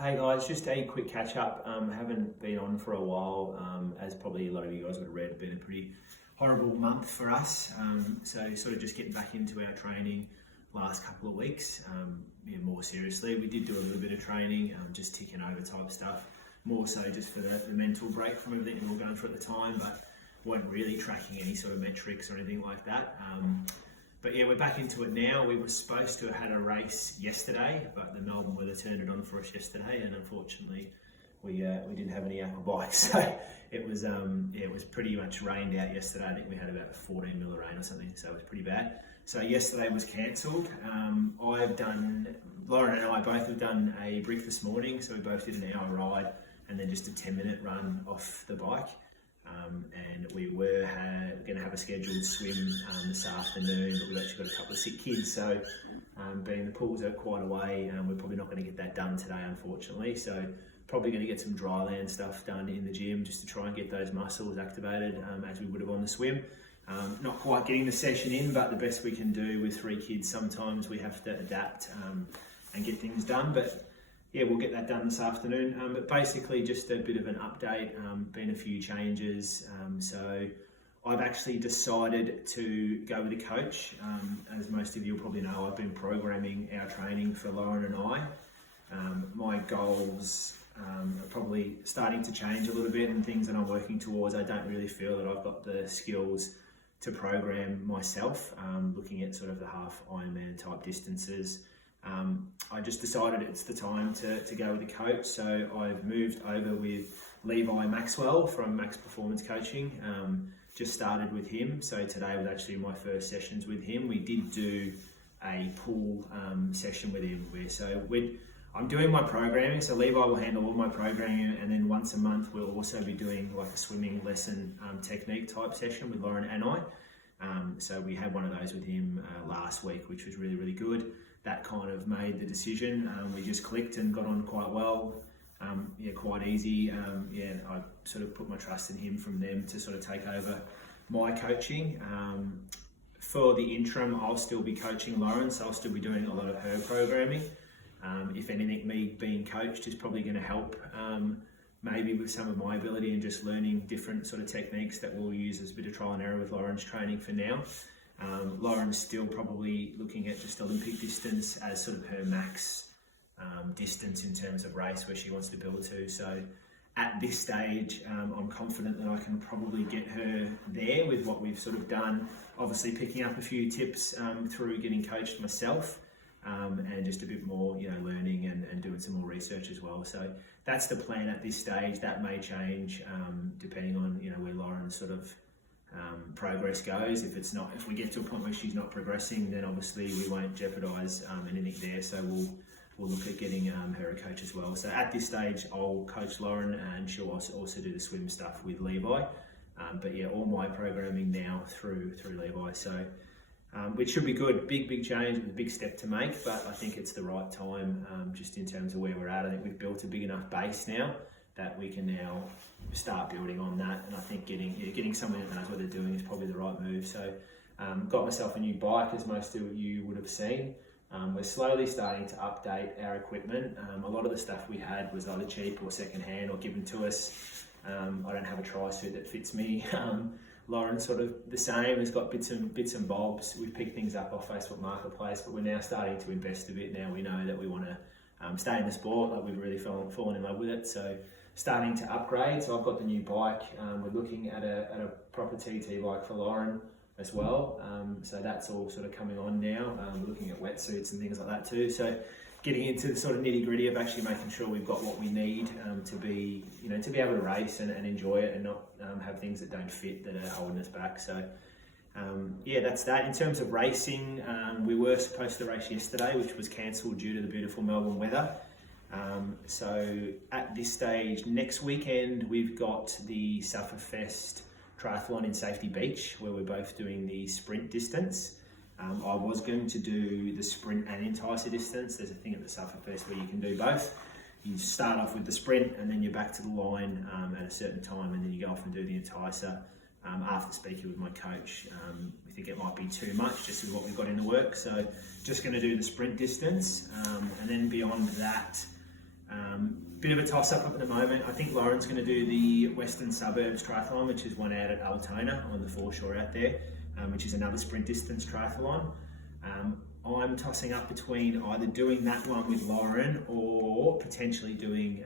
Hey guys, just a quick catch up. Haven't been on for a while, as probably a lot of you guys would have read. Been a pretty horrible month for us. So sort of just getting back into our training last couple of weeks. More seriously, we did do a little bit of training, just ticking over type stuff. More so just for the mental break from everything we were going through at the time, but weren't really tracking any sort of metrics or anything like that. But yeah, we're back into it now. We were supposed to have had a race yesterday, but the Melbourne weather turned it on for us yesterday, and unfortunately, we didn't have any aqua bikes. So it was pretty much rained out yesterday. I think we had about 14 mil of rain or something, so it was pretty bad. So yesterday was cancelled. Lauren and I both have done a brick this morning, so we both did an hour ride and then just a 10-minute run off the bike. And we were going to have a scheduled swim this afternoon, but we've actually got a couple of sick kids, so being the pools are quite away, we're probably not going to get that done today, unfortunately. So probably going to get some dry land stuff done in the gym just to try and get those muscles activated as we would have on the swim. Not quite getting the session in, but the best we can do with 3 kids, sometimes we have to adapt and get things done. But yeah, we'll get that done this afternoon. But basically just a bit of an update, been a few changes. So I've actually decided to go with a coach. As most of you will probably know, I've been programming our training for Lauren and I. My goals are probably starting to change a little bit, and things that I'm working towards. I don't really feel that I've got the skills to program myself, looking at sort of the half Ironman type distances. I just decided it's the time to go with a coach, so I've moved over with Levi Maxwell from Max Performance Coaching. Just started with him, so today was actually my first sessions with him. We did do a pool session with him I'm doing my programming, so Levi will handle all my programming, and then once a month we'll also be doing like a swimming lesson technique type session with Lauren and I. So we had one of those with him last week, which was really, really good. That kind of made the decision. We just clicked and got on quite well. Quite easy. I sort of put my trust in him from them to sort of take over my coaching. For the interim, I'll still be coaching Lauren, so I'll still be doing a lot of her programming. If anything, me being coached is probably going to help maybe with some of my ability and just learning different sort of techniques that we'll use as a bit of trial and error with Lauren's training for now. Lauren's still probably looking at just Olympic distance as sort of her max distance in terms of race where she wants to build to. So at this stage, I'm confident that I can probably get her there with what we've sort of done. Obviously picking up a few tips through getting coached myself, and just a bit more, learning and doing some more research as well. So that's the plan at this stage. That may change depending on where Lauren's sort of progress goes. If we get to a point where she's not progressing, then obviously we won't jeopardise anything there. So we'll look at getting her a coach as well. So at this stage, I'll coach Lauren, and she'll also do the swim stuff with Levi. But yeah, all my programming now through Levi. So which should be good. Big change, a big step to make, but I think it's the right time just in terms of where we're at. I think we've built a big enough base now that we can now start building on that, and I think getting someone that knows what they're doing is probably the right move. So got myself a new bike, as most of you would have seen. We're slowly starting to update our equipment. A lot of the stuff we had was either cheap or secondhand or given to us. I don't have a tri-suit that fits me. Lauren's sort of the same, has got bits and bobs. We've picked things up off Facebook Marketplace, but we're now starting to invest a bit. Now we know that we want to stay in the sport, like we've really fallen in love with it. So starting to upgrade. So I've got the new bike. We're looking at a proper TT bike for Lauren as well. So that's all sort of coming on now. We're looking at wetsuits and things like that too. So getting into the sort of nitty gritty of actually making sure we've got what we need to be able to race and enjoy it, and not have things that don't fit that are holding us back. So that's that. In terms of racing, we were supposed to race yesterday, which was cancelled due to the beautiful Melbourne weather. So at this stage, next weekend, we've got the Sufferfest Triathlon in Safety Beach, where we're both doing the sprint distance. I was going to do the sprint and enticer distance. There's a thing at the Sufferfest where you can do both. You start off with the sprint, and then you're back to the line at a certain time, and then you go off and do the enticer. After speaking with my coach, we think it might be too much just with what we've got in the work. So just going to do the sprint distance, and then beyond that, Bit of a toss-up at the moment. I think Lauren's going to do the Western Suburbs Triathlon, which is one out at Altona on the foreshore out there, which is another sprint distance triathlon. I'm tossing up between either doing that one with Lauren or potentially doing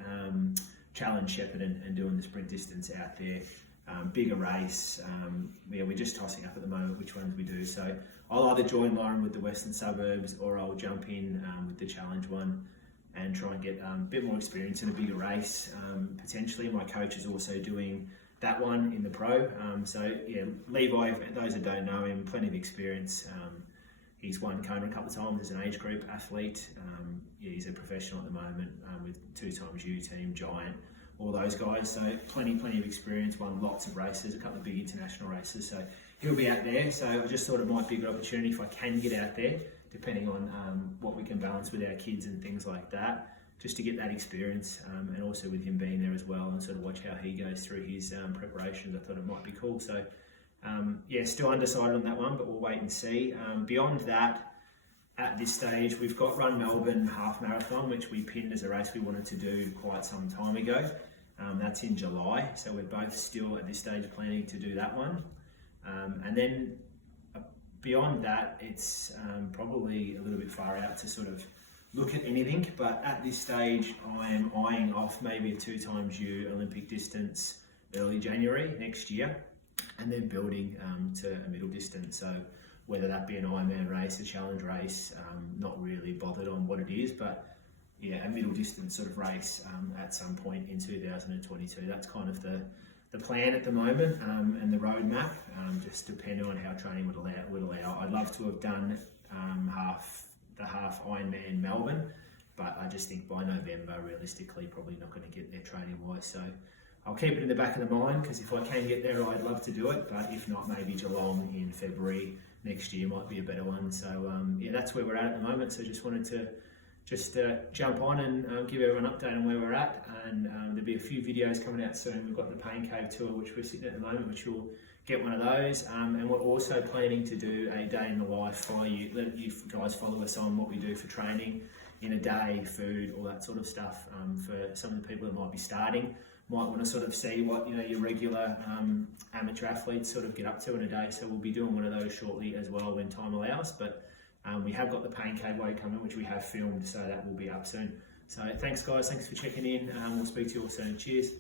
Challenge Shepparton and doing the sprint distance out there. Bigger race. We're just tossing up at the moment which ones we do. So I'll either join Lauren with the Western Suburbs or I'll jump in with the Challenge one and try and get a bit more experience in a bigger race. Potentially, my coach is also doing that one in the pro. So yeah, Levi, for those that don't know him, plenty of experience. He's won Kona a couple of times as an age group athlete. He's a professional at the moment with 2x U team, Giant, all those guys. So plenty of experience, won lots of races, a couple of big international races. So he'll be out there. So I just thought it might be a good opportunity if I can get out there, depending on what we can balance with our kids and things like that, just to get that experience, and also with him being there as well and sort of watch how he goes through his preparations. I thought it might be cool. So yeah, still undecided on that one, but we'll wait and see. Beyond that, at this stage, we've got Run Melbourne Half Marathon, which we pinned as a race we wanted to do quite some time ago. That's in July, so we're both still at this stage planning to do that one. And then beyond that, it's probably a little bit far out to sort of look at anything, but at this stage, I am eyeing off maybe a 2x U Olympic distance early January next year, and then building to a middle distance. So whether that be an Ironman race, a challenge race, not really bothered on what it is, but yeah, a middle distance sort of race at some point in 2022. That's kind of the plan at the moment, and the roadmap, just depending on how training would allow. I'd love to have done the half Ironman Melbourne, but I just think by November, realistically, probably not going to get there training wise. So I'll keep it in the back of the mind, because if I can get there, I'd love to do it. But if not, maybe Geelong in February next year might be a better one. So yeah, that's where we're at the moment. So just wanted to jump on and give everyone an update on where we're at, and there'll be a few videos coming out soon. We've got the Pain Cave tour, which we're sitting at the moment, which you'll get one of those, and we're also planning to do a day in the life for you. Let you guys follow us on what we do for training in a day, food, all that sort of stuff. For some of the people that might be starting, might want to sort of see what your regular amateur athletes sort of get up to in a day. So we'll be doing one of those shortly as well when time allows. But we have got the Pain Cave way coming, which we have filmed, so that will be up soon. So thanks guys, thanks for checking in. We'll speak to you all soon. Cheers.